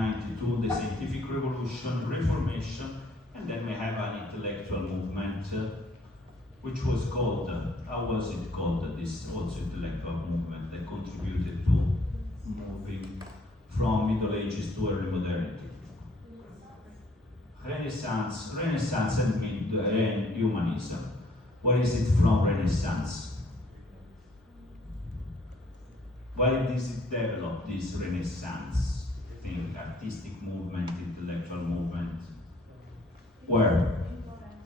1792, the Scientific Revolution, Reformation, and then we have an intellectual movement, which was called, how was it called, this also intellectual movement that contributed to moving from Middle Ages to early modernity? Renaissance and humanism. Where is it from, Renaissance? Why did it develop, this Renaissance thing, artistic movement, intellectual movement? Where?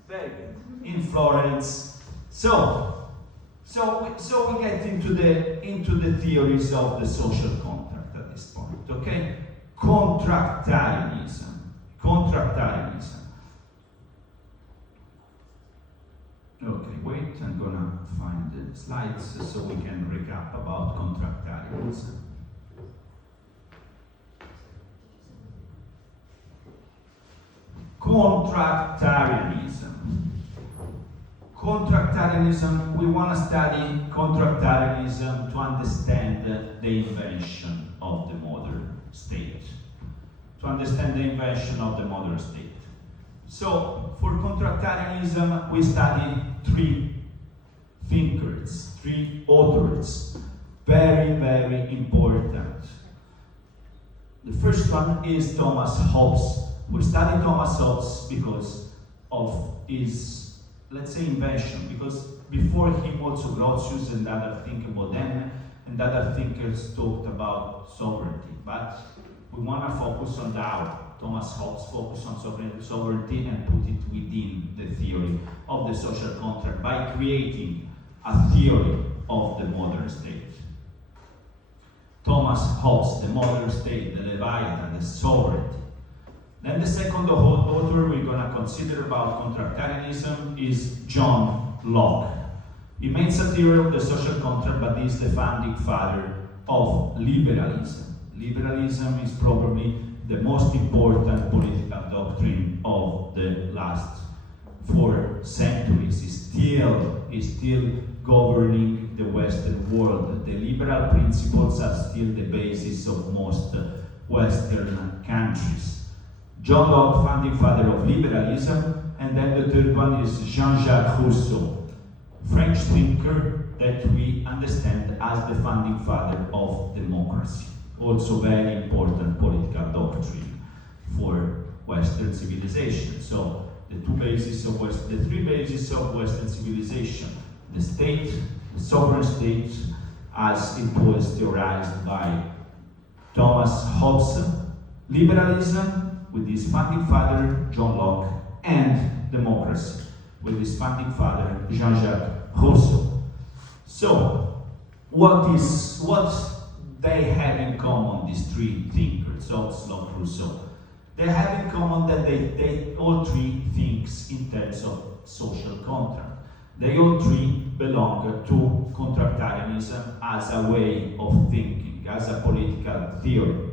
Very good. In Florence. So we get into the theories of the social contract at this point, okay? Contractarianism. Okay, wait, I'm gonna find the slides so we can recap about contractarianism. Contractarianism, we want to study contractarianism to understand the invention of the modern state. So, for contractarianism, we study three thinkers, three authors, very, very important. The first one is Thomas Hobbes. We study Thomas Hobbes because of his, let's say, invention, because before him also Grotius and other thinkers, Modene and other thinkers talked about sovereignty, but we want to focus on how Thomas Hobbes focused on sovereignty and put it within the theory of the social contract by creating a theory of the modern state. Thomas Hobbes, the modern state, the Leviathan, the sovereignty. Then the second author we're going to consider about contractarianism is John Locke. He makes a theory of the social contract, but he's the founding father of liberalism. Liberalism is probably the most important political doctrine of the last 4 centuries. Is still governing the Western world. The liberal principles are still the basis of most Western countries. John Locke, founding father of liberalism, and then the third one is Jean-Jacques Rousseau, French thinker that we understand as the founding father of democracy. Also very important political doctrine for Western civilization. So the three bases of Western civilization: the state, the sovereign state, as it was theorized by Thomas Hobbes, liberalism with his founding father John Locke, and democracy with his founding father Jean-Jacques Rousseau. So what they have in common, these three thinkers, Hobbes, Locke, Rousseau? They have in common that they all three think in terms of social contract. They all three belong to contractarianism as a way of thinking, as a political theory.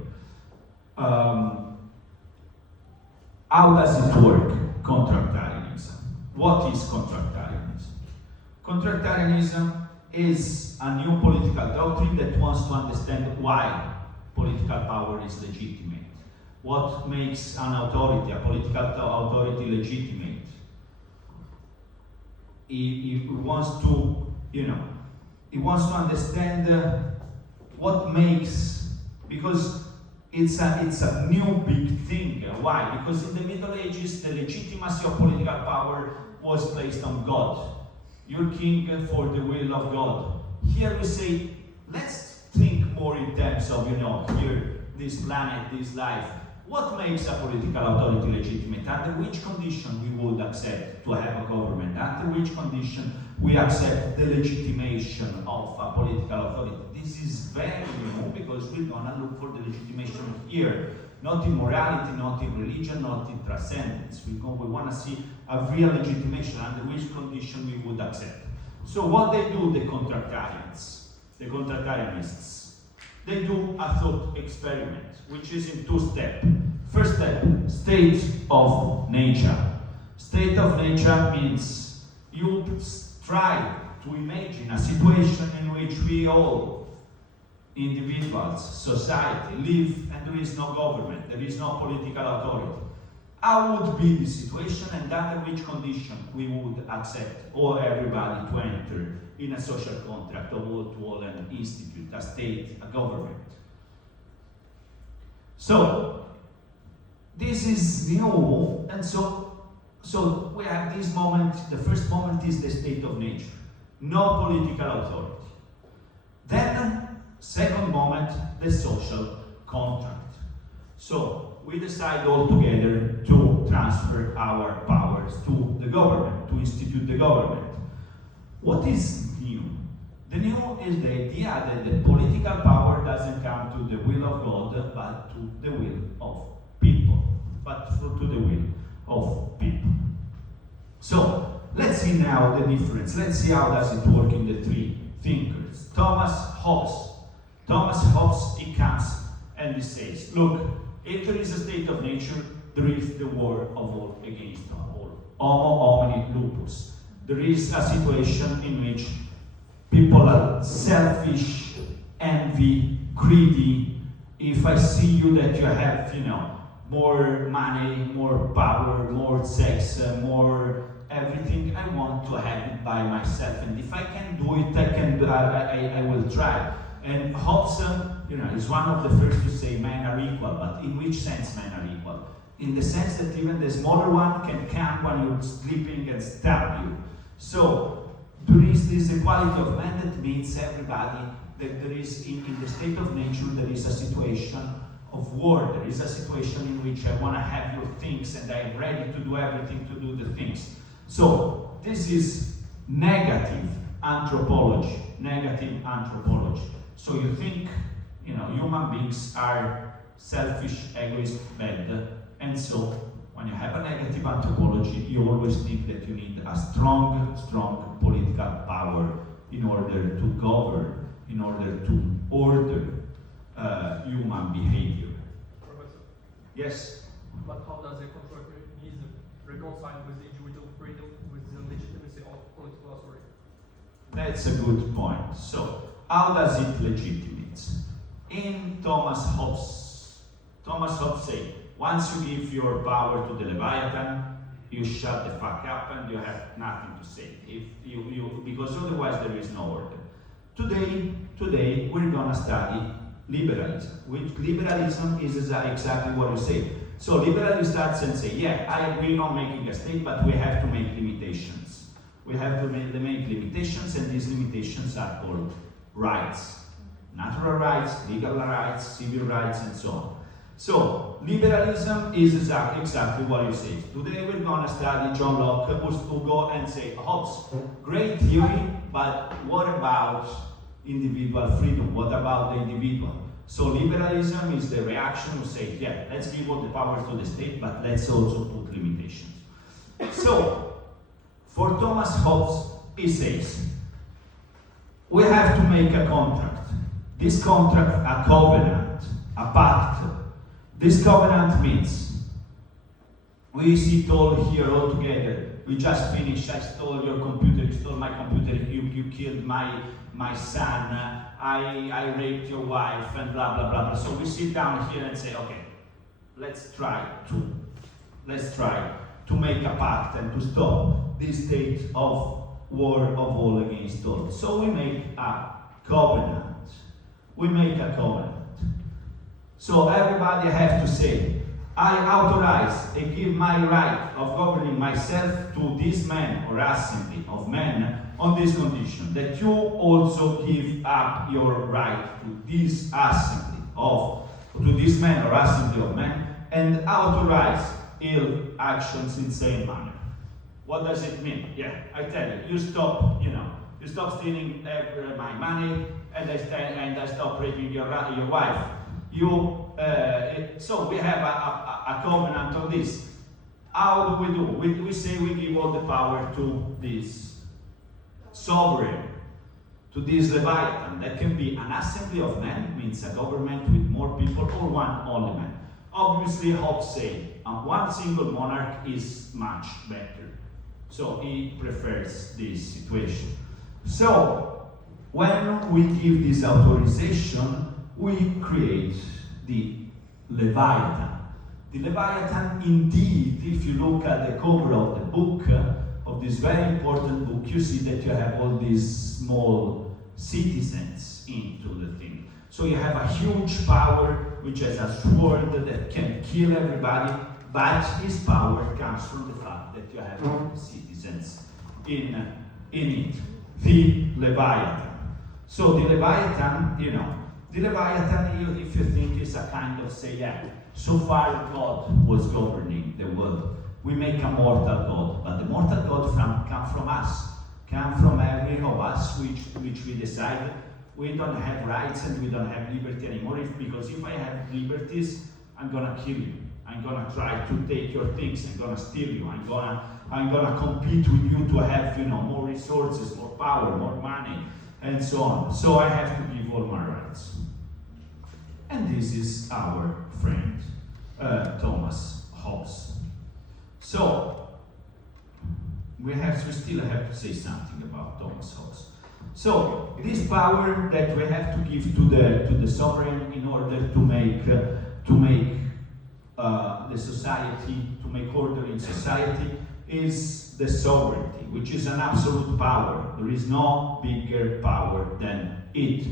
How does it work, contractarianism? What is contractarianism? Contractarianism is a new political doctrine that wants to understand why political power is legitimate. What makes an authority, a political authority, legitimate? It wants to, it wants to understand what makes, because it's a new big thing. Why? Because in the Middle Ages, the legitimacy of political power was placed on God. You're king for the will of God. Here we say, let's think more in terms of, here, this planet, this life. What makes a political authority legitimate? Under which condition we would accept to have a government? Under which condition we accept the legitimation of a political authority? This is very new because we're gonna look for the legitimation here, not in morality, not in religion, not in transcendence. We wanna see a real legitimation under which condition we would accept. So what they do, the contractarianists, they do a thought experiment, which is in 2 steps. First step, state of nature. State of nature means you try to imagine a situation in which we all individuals, society, live and there is no government, there is no political authority. How would be the situation and under which condition we would accept all everybody to enter in a social contract, a wall-to-wall an institute, a state, a government? So, this is new, and so we have this moment. The first moment is the state of nature, no political authority. Then, second moment, the social contract. So, we decide all together to transfer our powers to the government, to institute the government. What is new? The new is the idea that the political power doesn't come to the will of God, but to the will of people. To the will of people. So, let's see now the difference. Let's see how does it work in the three thinkers. Thomas Hobbes, he comes and he says, look, if there is a state of nature, there is the war of all against all. Homo homini lupus. There is a situation in which people are selfish, envy, greedy. If I see you that you have, more money, more power, more sex, more everything, I want to have it by myself. And if I can do it, I will try. And Hobbes, is one of the first to say men are equal, but in which sense men are equal? In the sense that even the smaller one can come when you're sleeping and stab you. So there is this equality of men that means everybody, that there is in the state of nature, there is a situation of war, there is a situation in which I want to have your things and I am ready to do everything to do the things. So this is negative anthropology. So you think, human beings are selfish, egoist, bad, and so when you have a negative anthropology, you always think that you need a strong political power in order to govern, in order to order human behavior. Professor? Yes? But how does a contractualism reconcile with individual freedom, with the legitimacy of political authority? That's a good point. So, how does it legitimate? In Thomas Hobbes said, once you give your power to the Leviathan, you shut the fuck up and you have nothing to say. Because otherwise there is no order. Today we're gonna study liberalism. Which liberalism is exactly what you say. So liberalism starts and say, yeah, I agree on making a state, but we have to make limitations. We have to make limitations, and these limitations are called rights. Natural rights, legal rights, civil rights, and so on. So, liberalism is exactly what you say. Today we're going to study John Locke, who go and say, Hobbes, great theory, but what about individual freedom? What about the individual? So liberalism is the reaction who say, yeah, let's give all the powers to the state, but let's also put limitations. So, for Thomas Hobbes, he says, we have to make a contract. This contract, a covenant, a pact. This covenant means we sit all here all together. We just finished. I stole your computer. You stole my computer. You killed my son. I raped your wife, and blah blah blah blah. So we sit down here and say, okay, let's try to make a pact and to stop this state of war of all against all. So we make a covenant. So everybody has to say, I authorize and give my right of governing myself to this man or assembly of men on this condition, that you also give up your right to this assembly to this man or assembly of men, and authorize ill actions in same manner. What does it mean? Yeah, I tell you, you stop stealing my money, and I stop raping your wife. So we have a covenant on this. How do? We say we give all the power to this sovereign, to this Leviathan. That can be an assembly of men, means a government with more people, or one only man. Obviously, Hobbes say one single monarch is much better. So he prefers this situation. So When we give this authorization, we create the Leviathan. The Leviathan, indeed, if you look at the cover of the book, of this very important book, you see that you have all these small citizens into the thing. So you have a huge power which has a sword that can kill everybody, but his power comes from the fact that you have citizens in it. The Leviathan. So the Leviathan, the Leviathan, if you think, is a kind of, say, yeah, so far God was governing the world. We make a mortal God, but the mortal God come from us, come from every of us, which we decide we don't have rights and we don't have liberty anymore. Because if I have liberties, I'm gonna kill you. I'm gonna try to take your things. I'm gonna steal you. I'm gonna compete with you to have more resources, more power, more money, and so on. So I have to give all my rights. And this is our friend Thomas Hobbes. So we still have to say something about Thomas Hobbes. So this power that we have to give to the sovereign in order to make the society, to make order in society, is the sovereignty, which is an absolute power. There is no bigger power than it.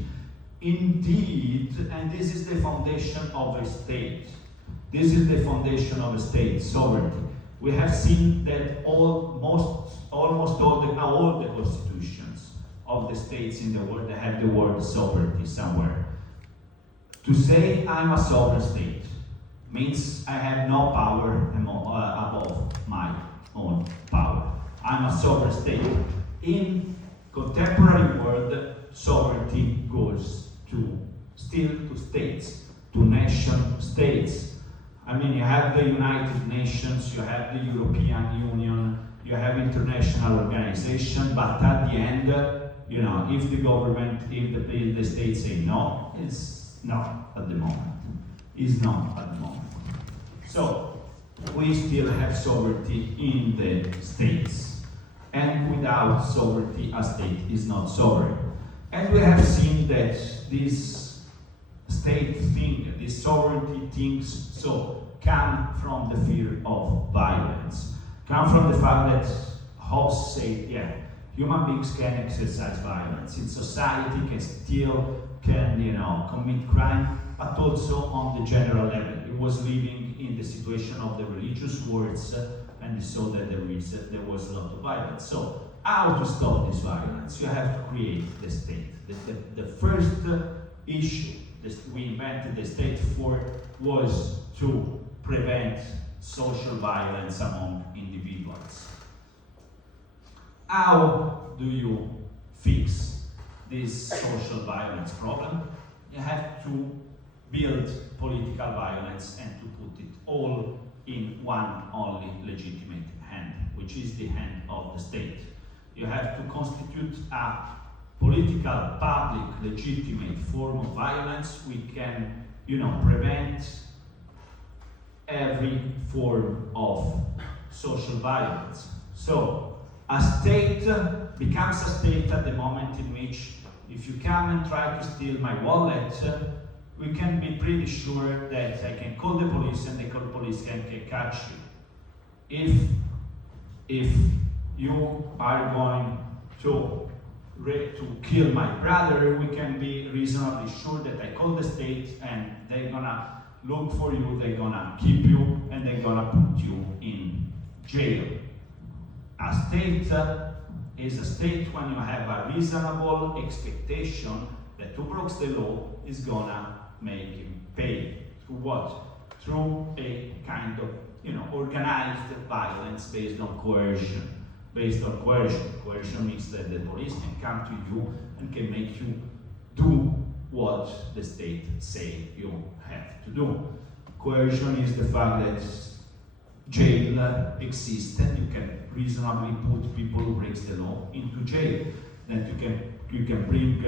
Indeed, and this is the foundation of a state. This is the foundation of a state, sovereignty. We have seen that almost all the constitutions of the states in the world have the word sovereignty somewhere. To say I'm a sovereign state means I have no power above my own power. I'm a sovereign state. In contemporary world, sovereignty goes still to states, to nation states. I mean, you have the United Nations, you have the European Union, you have international organization, but at the end, if the government, if the states say no, it's not at the moment. It's not at the moment. So, we still have sovereignty in the states. And without sovereignty, a state is not sovereign. And we have seen that this state thing, this sovereignty things, come from the fear of violence. Come from the fact that Hobbes said, yeah, human beings can exercise violence in society, can steal, can commit crime, but also on the general level. He was living in the situation of the religious wars, and he saw that there was a lot of violence. So, how to stop this violence? You have to create the state. The first issue that we invented the state for was to prevent social violence among individuals. How do you fix this social violence problem? You have to build political violence and to put it all in one only legitimate hand, which is the hand of the state. You have to constitute a political, public, legitimate form of violence. We can, prevent every form of social violence. So, a state becomes a state at the moment in which, if you come and try to steal my wallet, we can be pretty sure that I can call the police and the police can catch you. If you are going to kill my brother, we can be reasonably sure that I call the state and they're gonna look for you, they're gonna keep you, and they're gonna put you in jail. A state is a state when you have a reasonable expectation that who breaks the law is gonna make him pay. Through what? Through a kind of organized violence based on coercion. Based on coercion. Coercion means that the police can come to you and can make you do what the state say you have to do. Coercion is the fact that jail exists and you can reasonably put people who breaks the law into jail. Then you can bring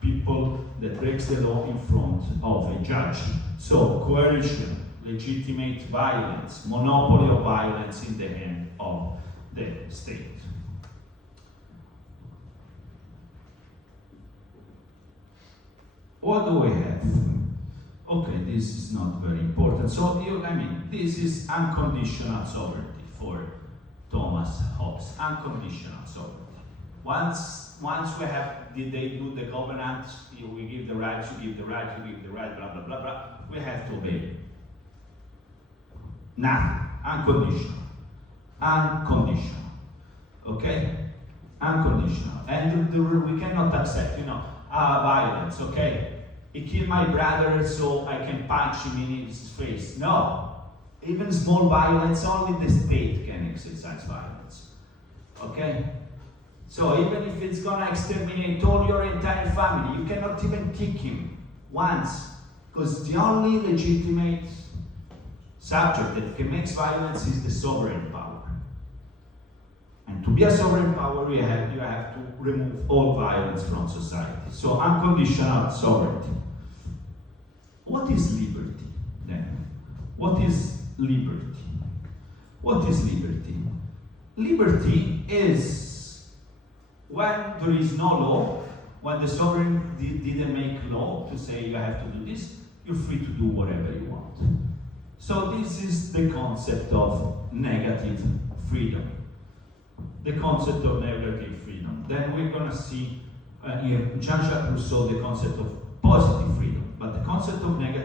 people that breaks the law in front of a judge. So coercion, legitimate violence, monopoly of violence in the hand of the state. What do we have? Okay, this is not very important. So, this is unconditional sovereignty for Thomas Hobbes. Unconditional sovereignty. Once we have, they do the covenant, we give the right, you give the right, you give the right, blah, blah, blah, blah, we have to obey. Nothing. Unconditional. Unconditional. Okay? Unconditional. And we cannot accept, violence, okay? He killed my brother so I can punch him in his face. No. Even small violence, only the state can exercise violence. Okay? So even if it's gonna exterminate all your entire family, you cannot even kick him once. Because the only legitimate subject that can make violence is the sovereign power. And to be a sovereign power, you have to remove all violence from society. So unconditional sovereignty. What is liberty then? What is liberty? What is liberty? Liberty is when there is no law, when the sovereign didn't make law to say you have to do this, you're free to do whatever you want. So this is the concept of negative freedom. The concept of negative freedom. Then we're going to see in Jean-Jacques Rousseau the concept of positive freedom. But the concept of negative